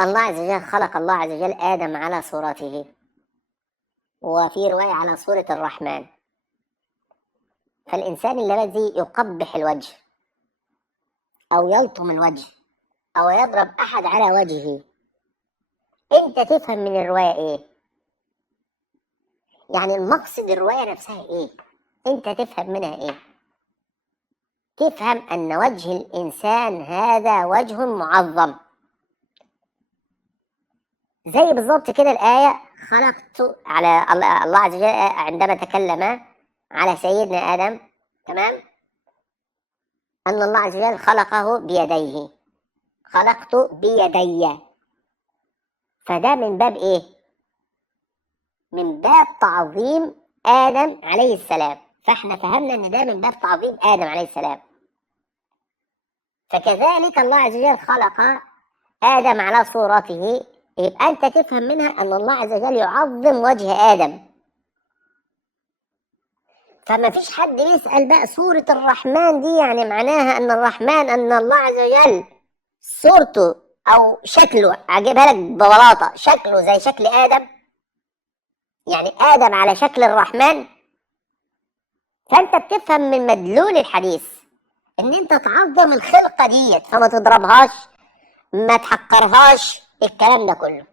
الله عز وجل خلق الله عز وجل آدم على صورته، وفي رواية على صورة الرحمن. فالإنسان الذي يقبح الوجه أو يلطم الوجه أو يضرب أحد على وجهه، أنت تفهم من الرواية إيه؟ يعني المقصد الرواية نفسها إيه؟ أنت تفهم منها إيه؟ تفهم أن وجه الإنسان هذا وجه معظم. زي بالضبط كده الآية خلقت على الله عز وجل عندما تكلم على سيدنا آدم، تمام؟ أن الله عز وجل خلقه بيديه، خلقت بيدي. فده من باب إيه؟ من باب تعظيم آدم عليه السلام. فاحنا فهمنا أن ده من باب تعظيم آدم عليه السلام. فكذلك الله عز وجل خلق آدم على صورته، يبقى أنت تفهم منها أن الله عز وجل يعظم وجه آدم. فما فيش حد يسأل بقى صورة الرحمن دي يعني معناها أن الرحمن أن الله عز وجل صورته أو شكله، أجيبها لك ببلاطة، شكله زي شكل آدم، يعني آدم على شكل الرحمن. فأنت بتفهم من مدلول الحديث إن أنت تعظم الخلقة ديت، فما تضربهاش، ما تحقرهاش، الكلام ده كله.